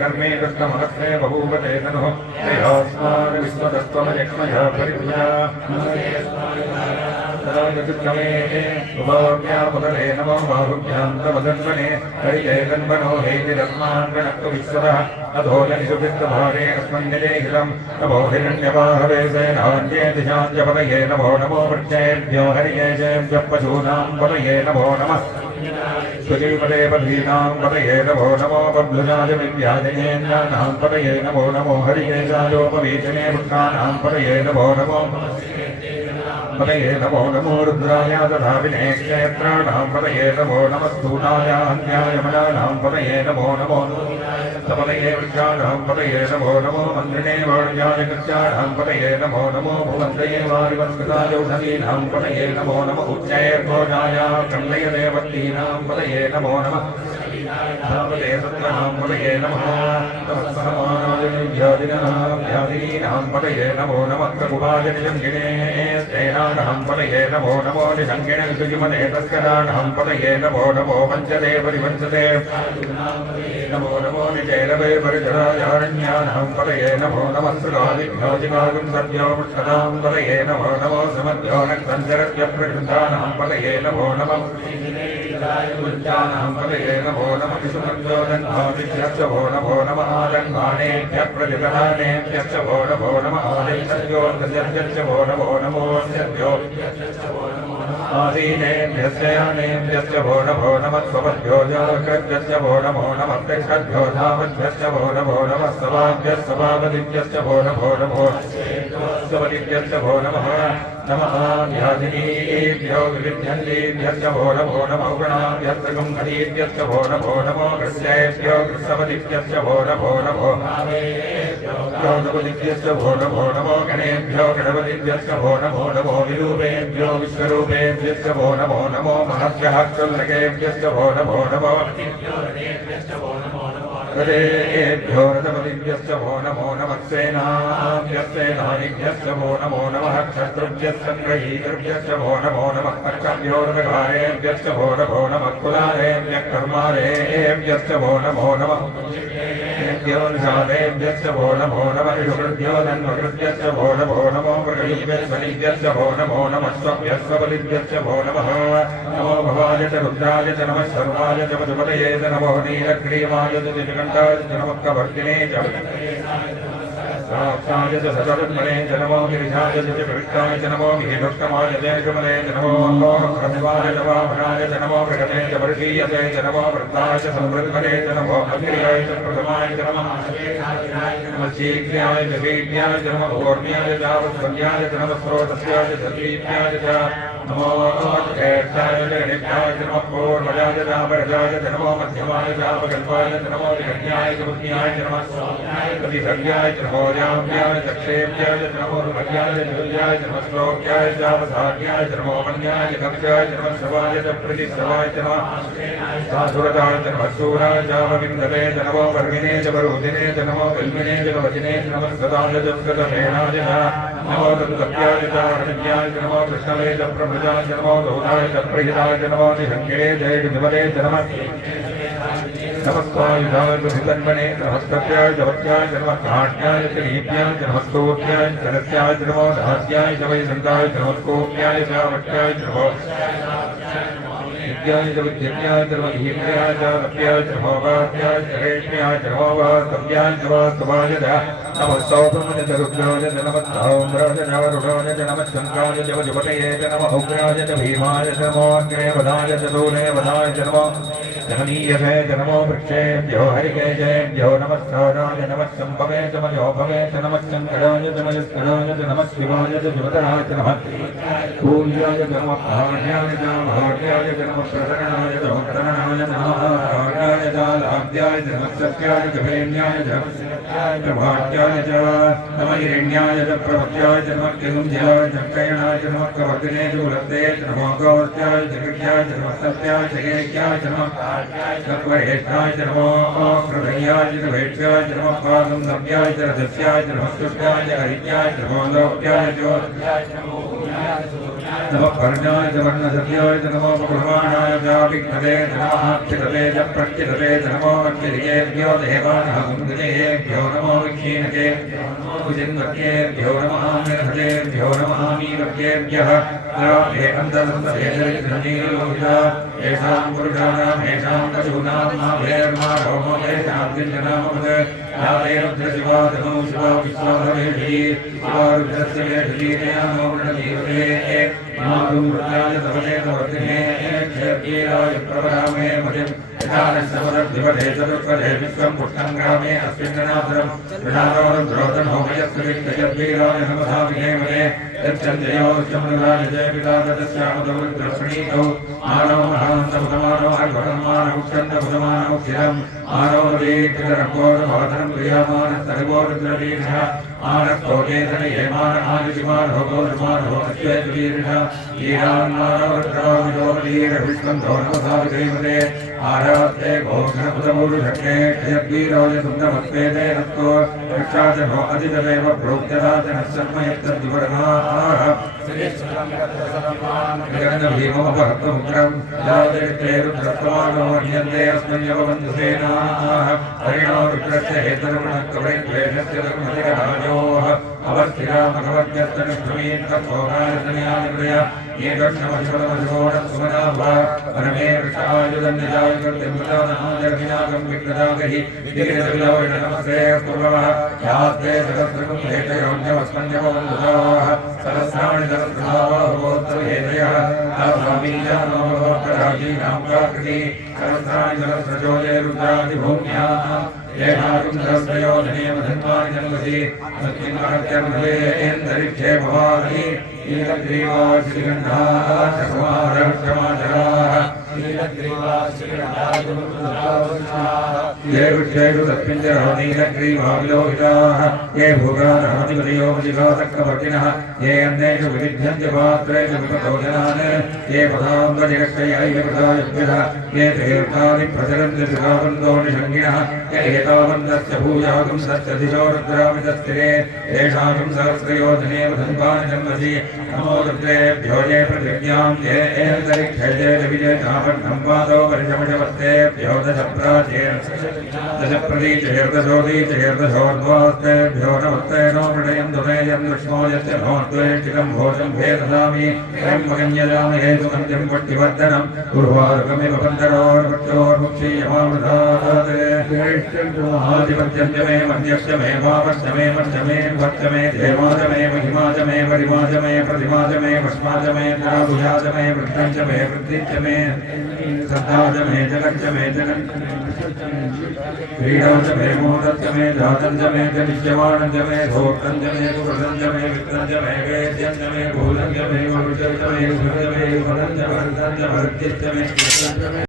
कर्मे कृष्णमहत्ते बभूवते तनुः श्रेयोस्मान् विश्वतत्त्वमयक्ष्मया परिपूजा उभव्यापदले नमो बाहुभ्यान्तमदन्वने हरिजयगन्वनो हेतिरस्मान् गणक्तु विश्वतः अधोजनिषुभित्तभारे अस्मन्यजैहितं नमो हिरण्यवाहवे सेनान्येतिशान्त्यपदये नमो नमो वृक्षेभ्यो हरिकेशेभ्यः पशूनां पदये नमो नमः सुजीवदे पदीनां पदये नमो नमो बभ्लुजाय विद्याजनेन्द्राणां पदये नमो नमो हरिकेशायोपवीचने वृक्षाणां पदये नमो नमो पदये नमो नमो रुद्राय तथा विनेक्षेत्राणां पदये नमो नमः स्थूलाय अन्याय मलानां पदये नमो नमो सपदये वृक्षाणां पदये नमो नमो मन्त्रिणे वाण्याय कृत्याणां पदये नमो नमो भुवन्तये वारिवस्कृतायौषधीनां पदये नमो नमः उच्चैर्घोषाय कण्डय देवतीनां पदये नमो नमः पदये सत्यानां पदये नमः व्याधिनीनां पदये नमो नमः प्रभुवाय निजङ्गिने सेनानां पदये नमो नमो निजङ्गिने सुजिमने तस्कराणां पदये नमो नमो पञ्चदे परिपञ्चदे नमो नमो निजैरवे परिजरायारण्यानां पदये नमो नमः सुगादिभ्योजिगागुं सद्यो पुष्कदां पदये नमो नमो समद्यो नक्तञ्जरत्यप्रकृतानां पदये नमो नमः उच्चानां पदये नमो नमः विशुमद्योजन्भादिभ्यश्च भो नमो नमः आदन्वानेभ्यः प्रतिदहानेभ्यश्च भो नमो नमः आदित्यश्च भो नमो नमो सद्यो आदीनेभ्यश्च यानेभ्यश्च भो नमः स्वपद्भ्यो जागृभ्यश्च भो नमो नमः प्रेक्षद्भ्यो धावद्भ्यश्च भो नमो नमः सभाभ्यः सभापतिभ्यश्च भो नमो सपतिभ्यश्च भो नमः नमः व्याधिनीभ्यो विविध्यन्तीभ्यश्च भो नमो गणाभ्यश्च गुंहरीभ्यश्च भो नमो कृष्येभ्यो कृष्णपतिभ्यश्च भो नमो गणपतिभ्यश्च भो नमो गणेभ्यो गणपतिभ्यश्च भो नमो विरूपेभ्यो विश्वरूपेभ्यश्च भो नमो महभ्यः क्षुल्लकेभ्यश्च भो नमो हरेभ्यो रथपतिभ्यश्च भो नमो नमः सेनाभ्यश्च भो नमो नमः क्षत्रुभ्यश्च ग्रहीतृभ्यश्च भो नमो नमः कर्कभ्यो रथकारेभ्यश्च भो नमः कुलारेभ्यः कर्मारेभ्यश्च भो नमो नमः निशादेभ्यश्च भो नमो नमः ऋषुभ्यो धन्वकृभ्यश्च भो नमो मृगीभ्यश्च भो नमो नमः स्वभ्यश्वबलिभ्यश्च भो नमः नमो भवाय च रुद्राय च नमः सर्वाय च मधुपतये च नमो नीलग्रीवाय च दिजगण्ठाय च नमः कवर्तिने च साक्षाय च सततन्मने च नमो गिरिजाय च प्रविष्टाय च नमो विहितोत्तमाय च शुमने च नमो प्रतिभाय च वामनाय च नमो मृगते च वर्षीयते च नमो वृत्ताय च संवृद्धने च नमो अग्र्याय च प्रथमाय च नमः शीघ्राय च वीर्याय च नमः ऊर्ध्याय च वत्सल्याय च नमः स्रोतस्याय च दीप्याय च नमो ज्येष्ठाय च गणेभ्याय च नमः पूर्वजाय च वरजाय च नमो मध्यमाय च अपकल्पाय च नमो निगण्याय च बुद्ध्याय च नमः प्रतिसर्याय च नमो याम्याय च क्षेप्याय च नमो मध्याय च जुल्याय च नमः श्लोक्याय च अवसार्याय च नमो मन्याय च कक्षाय च नमः श्रवाय च प्रतिश्रवाय च नमः साधुरताय च नमः शूराय च विन्दवे च नमो वर्मिने च वरुदिने च नमो कल्मिने च वचने च नमः सदाय च कृतमेणाय च नमो तत्त्वज्ञाय च अर्णज्ञाय च नमो कृष्णवे च प्रभुजाय च नमो दोधाय च प्रियदाय च नमो निहङ्गिरे च विमले च नमः नमस्कायुधाय प्रतितन्मने नमस्तभ्याय च वत्याय च नमः काट्याय च लीप्याय च नमः स्तोत्याय च रस्याय च नमो दास्याय च वैसन्ताय च नमः कोप्याय च वट्याय च नमो विद्याय च विद्याय च नमः हीप्याय च रप्याय च नमो वाप्याय च रेष्म्याय च नमो वास्तव्याय च वास्तवाय च नमः सौभमाय च रुद्राय च नमः ताम्राय च वरुणाय च नमः शङ्काय च वजुपतये च नमः उग्राय च भीमाय च नमो अग्रे वधाय च दूरे वधाय च नमो जननीयसे च नमो वृक्षेभ्यो हरिकेशेभ्यो नमः स्थानाय नमः सम्भवे च मयोभवे च नमः शङ्कराय च मयस्कराय च नमः शिवाय च शिवतराय च नमः पूज्याय च नमः भाग्याय च भाग्याय च नमः प्रसन्नाय च भक्तनाय नमः भाग्याय च लाभ्याय च नमः सत्याय च प्रेम्याय च भाग्याय प्रभुत्याय च नमः हिरण्याय च प्रभुत्याय च नमः किलुञ्जयाय च कयणाय च नमः कवर्तिने च उलत्ते च नमो गौर्त्याय च कृत्याय च नमः सत्याय च केक्याय च नमः तत्त्वहेष्ठाय च नमो प्रभयाय च वेट्याय च नमः पादं नव्याय च रजस्याय च नमः स्तुत्याय च हरित्याय च नमो लोक्याय च नमः पर्णाय च वर्णसत्याय च नमो प्रमाणाय च विघ्नते च नमः चितते च प्रच्युतते च नमो अच्युतेभ्यो देवानः कुन्दतेभ्यो नमो विक्षीणकेभ्यो नमो कुजिन्वक्येभ्यो नमः मेधतेभ्यो नमः मीवक्येभ्यः हे अन्तदन्तदेशनिलोहिता येषां पुरुषाणां येषां पशूनां माभेर्मा रोमो येषां किञ्चनामवत् या देवद्रशिवा तमो शिवा विश्वाभवेषी शिवा रुद्रस्य वेषी नयामो वृणजीवते मातुं वृत्ताय तवते तवर्तिने क्षेत्रीराय प्रवरामे मतिं यथानश्चपदद्विपदे चतुष्पदे विश्वं पुष्टं ग्रामे अस्मिन्ननाथरं विनादोरुद्रोतनोभयस्त्रिविष्टयद्वीराय नमः विहेमने यच्चन्द्रयोश्चमनुराय जय पिता तदस्यामुदवृत्रप्रणीतौ मानव महान्तमुदमानो अर्घटन्मानमुक्षन्तमुदमानमुक्षिरं मानवदीकृतरङ्गोरभवतनं प्रियमानस्तरगोरुद्रवीर्षः मानस्तोकेतनयेमानहायुषिमानहोगोरुमानहोश्वेतवीर्षः ईरान्मानवृत्रविदोमलीरविष्णं धोर्मसाविधीमते आरात्ते घोषणपुतमुरुषक्ते क्षयद्वीराय सुन्दमत्वेदे नत्तो रक्षाजनो अजितमेव प्रोक्तराजनः शर्मयत्तद्विवर्णाः भीमोपहत्तमुग्रं यावदेते रुद्रत्वानो ह्यन्ते अस्मन्यवबन्धुसेनाः हरिणो रुद्रस्य हेतरुणकवैद्वेषस्य धर्मधिकराजोः अवस्थिरा भगवत्यर्थनिष्ठमीन्तत्वोगायतनयानिप्रय ये दक्षमशुभमशुभोणसुमनाभा परमे वृषायुधन्यजाय कर्तिमृतानाजर्विनागं विक्रदागहि विगिरविलोहिनमस्ते पूर्वः यास्ते सहस्रकं हेतयोन्यवस्मन्यवबन्धुताः सहस्राणि सहस्रभावोत्तरहेतयः तासामीजानोभवप्रराजीनां प्राकृति सहस्राणि सहस्रजोजे रुद्रादिभूम्याः येषां सहस्रयोजने मधन्वानि जन्मसि तस्मिन्महत्यर्भवेन्दरिक्षे भवानि नीलग्रीवा श्रीगन्धाः चकुमारः क्षमाचराः ये वृक्षेषु तस्मिञ्जरो नीलग्रीवा विलोहिताः ये भूगानहतिपदयोपजिघातकवर्तिनः ये अन्येषु विविध्यन्ति पात्रेषु विपतोजनान् ये पदाम्बजिरक्षयैः कृतायुभ्यः ये तीर्थानि प्रचरन्ति सुखावन्दो निषङ्गिणः ये एतावन्दस्य भूयागं सत्यधिशो रुद्रामितस्थिरे येषां सहस्रयोजने वधन्वानि जन्मसि नमो रुद्रेभ्यो ये पृथिव्यां ये एन्तरिक्षे ये विजय चापन्नं पादो परिशमशवस्तेभ्यो दशप्रदीचैर्दशोदीचैर्दशोद्वास्तेभ्यो नमस्ते नो मृडयं दुमेयं लक्ष्मो यस्य भोत्वेष्टिकं भोजं भेददामि त्र्यम्बकं यजामहे सुगन्धिं पुष्टिवर्धनं उर्वारुकमिव बन्धरोर्वक्षोर्मुक्षीयमामृतात् आधिपत्यं च मे मध्यश्च मे भावश्च मे मश्च मे भक्ष मे देवाच मे महिमा च मे परिमा च मे प्रतिमा च मे भस्मा च मे द्राभुजा च मे वृद्धं च मे वृद्धि च मे श्रद्धा च मे जगच्च मे जगन् क्रीडा च मे मोदं च मे जातं च मे च नित्यमानं च मे धोक्तं च मे सुकृतं च मे वित्तं च मे वेद्यं च मे भूलं च मे मरुचं च मे सुखं च मे फलं च वर्धं च भक्तिं च मे